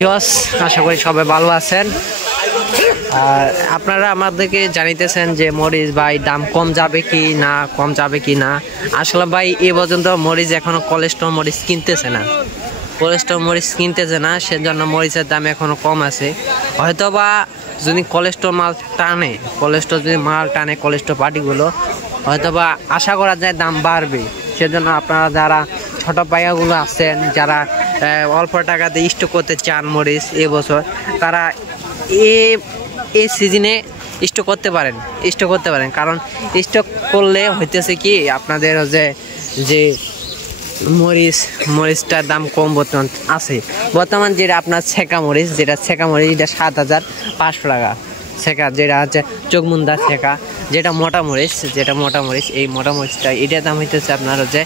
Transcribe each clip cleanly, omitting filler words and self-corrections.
আশা করি সবাই ভালো আছেন। আর আপনারা আমাদেরকে জানিতেছেন যে মরিচ ভাই দাম কম যাবে কি না, কম যাবে কি না। আসলে ভাই এ পর্যন্ত মরিচ এখনো কোলেস্ট্রল মরিচ কিনতেছে না, সেজন্য মরিচের দাম এখনো কম আছে। হয়তোবা যদি কোলেস্ট্রল টানে কোলেস্ট্রল পার্টিগুলো, হয়তোবা আশা করা যায় দাম বাড়বে। সেজন্য আপনারা যারা ছোট পাইয়াগুলো আছেন, যারা অল্প টাকাতে স্টক করতে চান মরিচ এবছর, তারা এই সিজনে স্টক করতে পারেন। কারণ স্টক করলে হইতেছে কি, আপনাদের যে মরিচটার দাম কম বর্তমান যেটা আপনার ছেঁকা মরিচ, এটা 7,500 টাকা ছেঁকা, যেটা হচ্ছে চোখমুন্দা ছেঁকা, যেটা মোটা মরিচ, এই মোটা মরিচটা এটার দাম হইতেছে আপনার হচ্ছে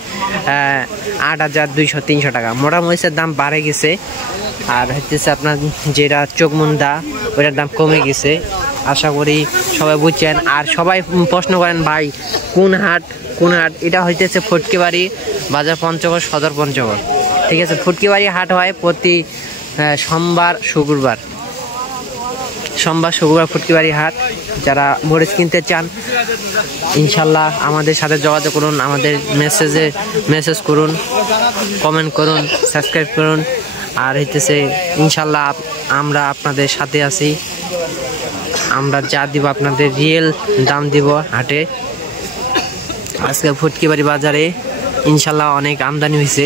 8,200-300 টাকা। মোটা মরিচের দাম বাড়ে গেছে। আর হইতেছে আপনার যেটা চোখমুন্দা, ওইটার দাম কমে গেছে। আশা করি সবাই বুঝছেন। আর সবাই প্রশ্ন করেন ভাই কোন হাট, এটা হইতেছে ফটকিবাড়ি বাজার পঞ্চগড়, সদর পঞ্চগড়। ঠিক আছে, ফটকিবাড়ি হাট হয় প্রতি সোমবার শুক্রবার ফটকিবাড়ি হাট। যারা মরিচ কিনতে চান ইনশাল্লাহ আমাদের সাথে যোগাযোগ করুন, আমাদের মেসেজ করুন, কমেন্ট করুন, সাবস্ক্রাইব করুন। আর হইতেছে ইনশাল্লাহ আমরা আপনাদের সাথে আছি। আমরা যা দিব আপনাদের রিয়েল দাম দিব হাটে। আজকে ফটকিবাড়ি বাজারে ইনশাল্লাহ অনেক আমদানি হয়েছে।